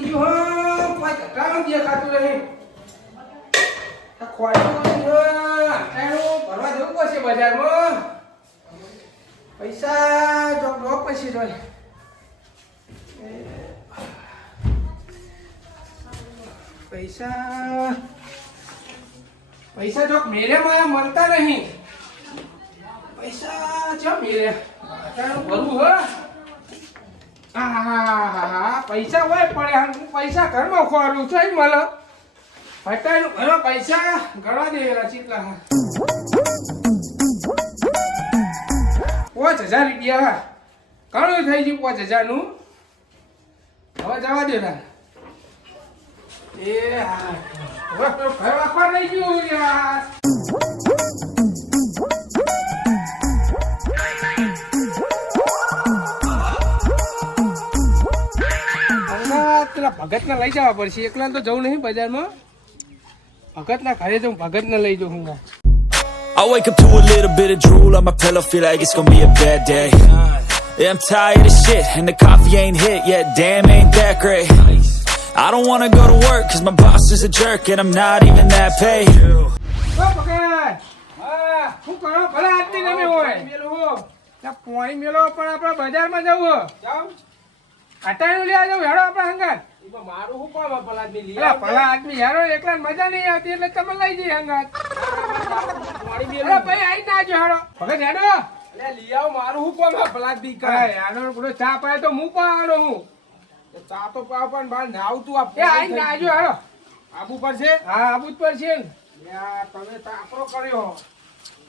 પતી ગયું હો કોઈ ઘટાડો દેખાતું ભરવા જવું પડશે બજારમાં પૈસા જો લો પછી જોઈ પૈસા પૈસા જો મેરે માં મળતા નહીં પૈસા ચો મેરે ભરવું હો. આહાહાહા, પૈસા હોય હાલ હું પૈસા ઘરમાં ખોરું છે જ મળે હટાઈનું ઘરો પૈસા ગણવા દેવેલા ચીટલા હા પાંચ હજાર રૂપિયા ઘણું થઈ ગયું પાંચ હજારનું. હવે જવા દેતા એ હા. ફરવા ઘર નહીં ગયું યાર. પેલા ભગતને લઈ જવા પડશે એકલા તો જવું નહીં બજારમાં ભગતના ઘરે જવું ભગતને લઈ જવું હું I wake up to a little bit of drool on my pillow, feel like it's gonna be a bad day. Yeah, I'm tired of shit, and the coffee ain't hit yet, damn, ain't that great. I don't wanna go to work, cause my boss is a jerk, and I'm not even that paid. શું કરો ભલે આજની તમે હોય ત્યાં પોણી મેલો પણ આપણે બજારમાં જવું અટાણું લેવા જવું હેડો આપણે હંગાત મારું શું કોમ પલાદની ભલા આદમી હેડો એકલા મજા નહીં આવતી એટલે તમે લઈ જઈએ હંગાત. અરે ભાઈ આઈ ના જો હેડો. ભગત હેડો. લઈ આવો મારું હું કામ હા ચા પાય તો હું પાડો હું? ચા તો પાવ પણ બહાર નાવતું આ એ આઈ ના જો હેડો. આબુ પર છે? હા આબુ જ પર છે ને. યા, તમે તાપરો કર્યો.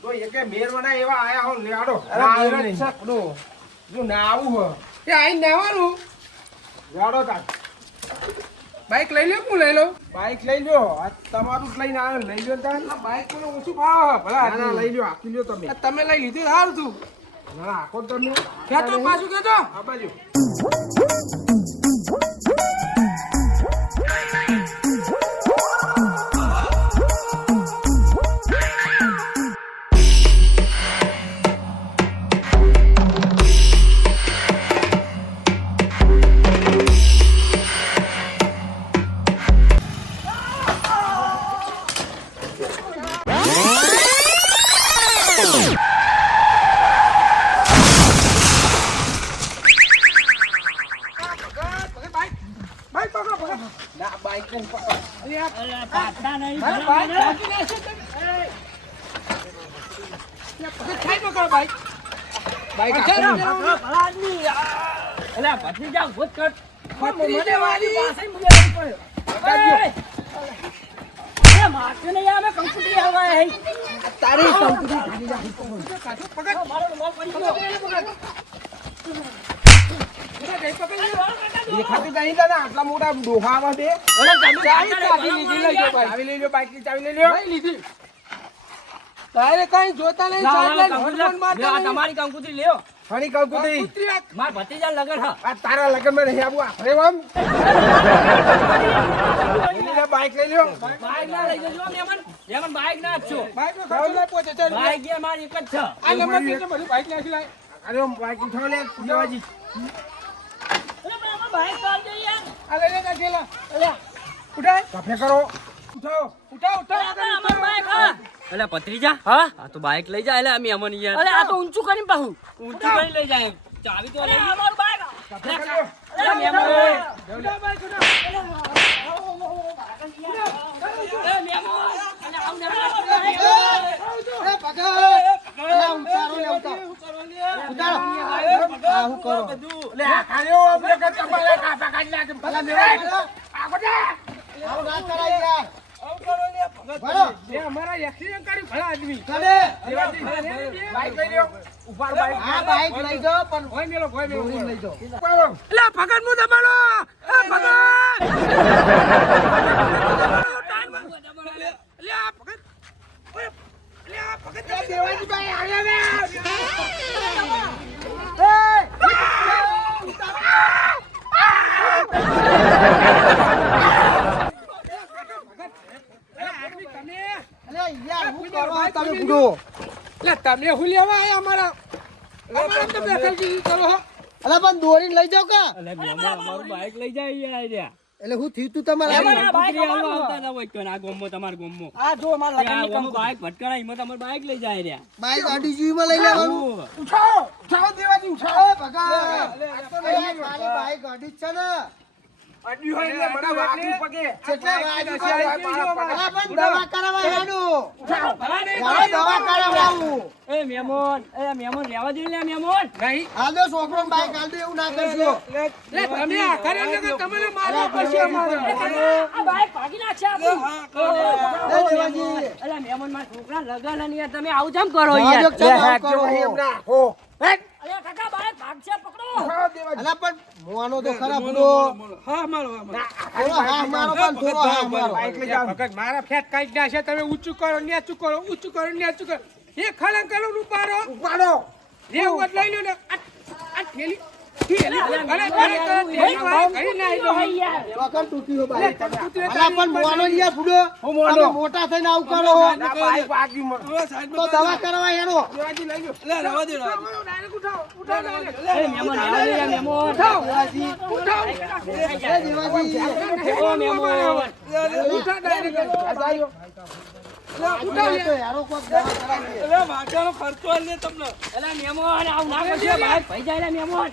તો એકે મેરવાના એવા આયા હો લેડો અરે મેરો છકડો. જો નાવું હો. એ આઈ નાવાનું. લેડો તાર બાઈક લઈ લો હું લઈ લઉં? બાઈક લઈ લો આ તમારું જ લઈને આવ્યો. લઈ લો તાર. બાઇક મને ઓછું ભાવ. ભલા ના લઈ લો આપી લો તમે. તમે લઈ લીધું સારું તું. ના આખો તમે. કેતો પાછું કેતો? આ બાજુ. પકડ, સાઈડ પકડો બાઈક બાઈક પકડ, આખું. પકડ. મને મને વાલી. તારી કાઢો, પકડ. પકડ, એ પકડ લે. દેખાતું નહીં તને આટલા મોટા ડોહામાં બે ચાવી લીધી લઈ લો બાઈક ચાવી લઈ લો લીધી. તારે કઈ જોતા નહીં. તમારી કંકુતરી લ્યો ફણી કંકુતરી. માર ભતીજા લગન હા આ તારા લગનમાં નહીં આવું આપણે આમ બાઈક લઈ લ્યો બાઈક ના લઈ જજો મેમન મેમન બાઈક ના આપજો છો બાઈકનો ખર્ચો લઈ પહોંચે, ચાલ. બાઈક ગયા મારી એક જ છે આ નંબર દેજો, બધું બાઈક નાખી લાય. અરે બાઈક ઉઠાવ લે જવાજી આ અરે લે, નાખેલા. અલ્યા, ઉઠાય. કફે કરો ઉઠાવો. ઉઠાવો, ઉઠાવો, એટલે ભત્રીજા હા આ તો બાઈક લઈ જાય એટલે અમે અમન યાર અરે આ તો ઊંચું કરીને પાહું ઊંચું કરીને લઈ જાય ચાવી તો લઈ અમારું બાઈક કરો બાઈક. લે ભલા અમારા accident કરી ભલા આદમી. દેવાજી, બાઈક લઈ લ્યો ઉપાડ બાઈક ભોય મેલો, ભોય મેલો, ભોય. ઉપાડો. એલા, ભગત મું દબાણો. એ ભગત. એલા, ભગત. ઓય, ભગત ભગત. દેવાજીભાઈ આવ્યા ને એલા, આદમી તમે તમે બુડો. લે તમે હું લેવા આયા અમારા? અમારા તો બેઠક કરો હો. અલે મેમન અમારું બાઈક લઈ જાય યાર એટલે હું થયું તું તમારે આ ગોમમાં, તમાર ગોમમાં. આ જો મારા લગન બાઈક ભટકાણા, ઈમાં તમાર બાઈક લઈ જાય રહ્યા. બાઈક ગાડી જીવીમાં લઈ લેવાનું. ઉઠાવો ઉઠાવો દેવાજી ઉઠાવો. એ ભગા આ તો બાઈક આડી છે ને. અડ્યું હોય એટલે મને વાગવું પગે. કેટલા વાગી નશા ગયા? આવી ગયો મારા. આ પણ દવા કરાવવા હેડું. ભલા દવા કરાવડાવું. એ મહેમાન, એ મહેમાન રહેવા દે લે મહેમાન. નહીં. હાલ દો છોકરો બાઈક હાલ દો એવું ના કરશો લે, તમે આખરે કે તમને મારવા પડશે અમારે. આ બાઈક ભાગી નાખશે આપણું. એ દેવાજી અલા મહેમાન, મારા છોકરા લગન અને તમે આવું જેમ કરો યાર? હા, હા મારો ફેટ કાઢી નાખશે તમે ઊંચું કરો નેચું કરો ઊંચું કરો નેચું કરો એ ખલંગ કરો ઉપાડો ઉપાડો એ વટ લઈ લો ને. આ આ થેલી મોટા થઈને આવું કરો તો દવા કરવા હેડો દેવાજી લઈ લો. ડાયરેક્ટ ઉઠાવો, ઉઠાવો ડાયરેક્ટ. એ મહેમાન રહેવા દે યાર, મહેમાન. દેવાજી એ દેવાજી ઓ મહેમાન. ઉઠા ડાયરેક્ટ. ઉઠાવ તો હેડો કોક દવા કરાવીએ. અલા મહેમાન, આવું ના કરશો, બાઈક ભાઈ જાય લે મહેમાન.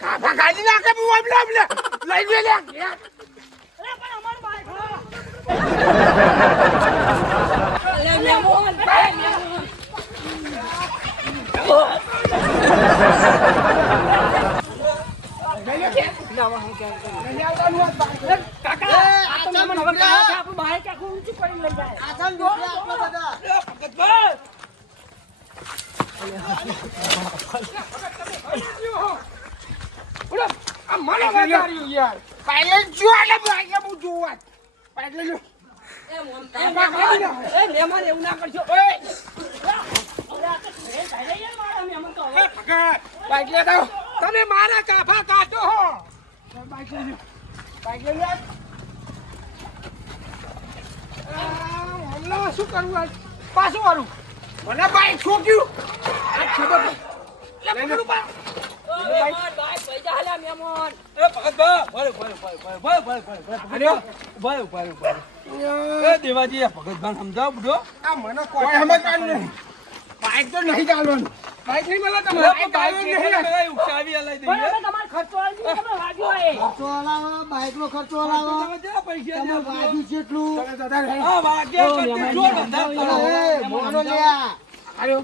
કાપા કાઢી નાખે બહુ આમલે આમલે. લઈ લે લે. અલા મહેમાન, એ મહેમાન. કાકા, આ તો મહેમાન હવે કાયા છે, આપણું બાઈક આખું ઊંચું લઈ જાય. આપણે બધા. મહેમાન, એવું ના દો. તમે મારા કાફા કાઢો હો બાઈક લઈ લો. બાઈક લઈ લો. આ, હમણાં શું કરવું આજ? પાછું વાળું મને બાઈક છોક્યું આ ખબર. લે, મહેમાન, બાઈક ભાઈ જાય લે મહેમાન. આ મને કોઈ સમજવાનું નહીં. બાઈક તો નહીં ચાલવાનું બાઈક નહીં મળે તમને તમારે ખર્ચો તમે. ખર્ચો ખર્ચો તમે તમે દાદા એ મોનો આયો.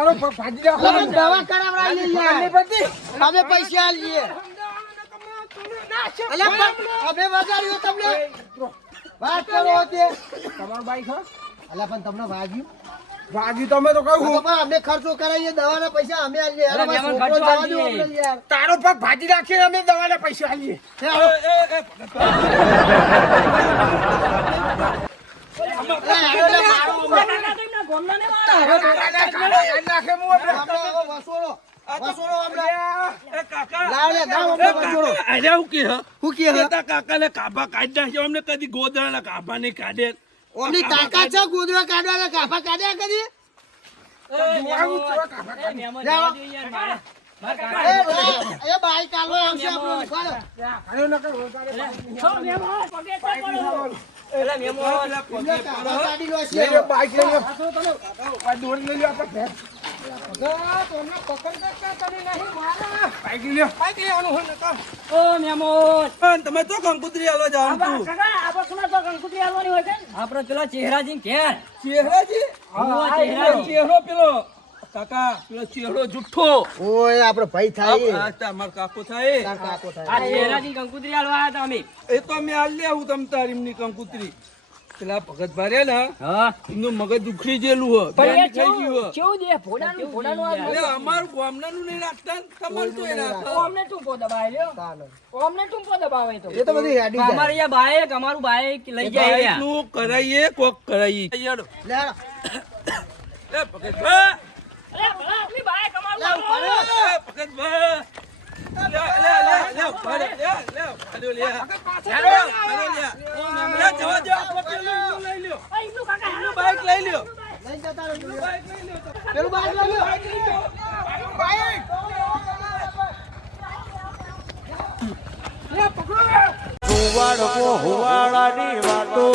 મારો ભાજી યાર તમે પૈસા આલીએ અલા પણ અમે વગાડ્યો તમને. વાત કરો તે તમારું બાઈક હો? અલા પણ તમને વાગ્યું વાગ્યું તમે તો કહું તો અમે ખર્ચો કરાવીએ દવાના પૈસા અમે આલીએ અરે અલા ખર્ચો જવા દો આલીએ. યાર તારો પગ ભાજી રાખીને અમે દવાના પૈસા આલીએ હે. કાકા ને વાળા. કાકાને કાળો યાદ નાખે હું આપણે. આપણે હવે વસોડો વસોડો અમને અલ્યા, લાવ લે લાવ અમને વસોડો અલ્યા હું કે હ? હું કે હે? તારા કાકાને કાભા કાઢી નાખ્યો અમને કદી ગોદડાના કાભા નહીં કાઢે ઓમની તાકાત છે ગોદડા કાઢવાના કાફા કાઢ્યા કરી બાઈક લઈ લો આપણે તમે તો કંકુતરી જવાનું પેલા ચહેરાજી ઘેર ચહેરાજી હોવા આ ચહેરાજી. ચહેરો પેલો કાકા પેલો ચહેરો જુઠ્ઠો ઓય ભાઈ થાય તમારો કાકો થાય કાકો થાય આ ચહેરાજી કંકુતરી આવ્યા હતા અમે એ તો અમે આલ લે હું તમ કંકુતરી પેલા ભગત ભાર્યા ને એમનું મગજ ઉખડી જેલું હ પણ એ બેન થઈ ગયું હ. કેવું દે ભોડાનું ભોડાનું આ અમારું ગામડાનું નહીં રાખતા તમારું તો એ રાખો ઓમને ટૂંપો દબાવે લ્યો તાનો. ટૂંપો દબાવે તો એ તો બધી હેડી જાય અમારે અહીંયા બાઈક અમારું બાઈક લઈ જાય. કરાઈએ કોક કરાઈએ હેડો. લે ભગતભા, અરે ભલા, બાઈક અમારું લે ઉપાડો. એ ભગતભા. લે, લે, લે, લે, ઉપાડો, લે, લે, ઉપાડો, લે. હેડો, હેડો, લે. લે, જવા દો, આપણે પેલું એમનું લઈ લ્યો. આ ઈનું કાકા હેલો. બાઈક લઈ લ્યો. પેલું બાઈક લઈ લો. બાઈક. હુવાડકો હુવાડાની વાતો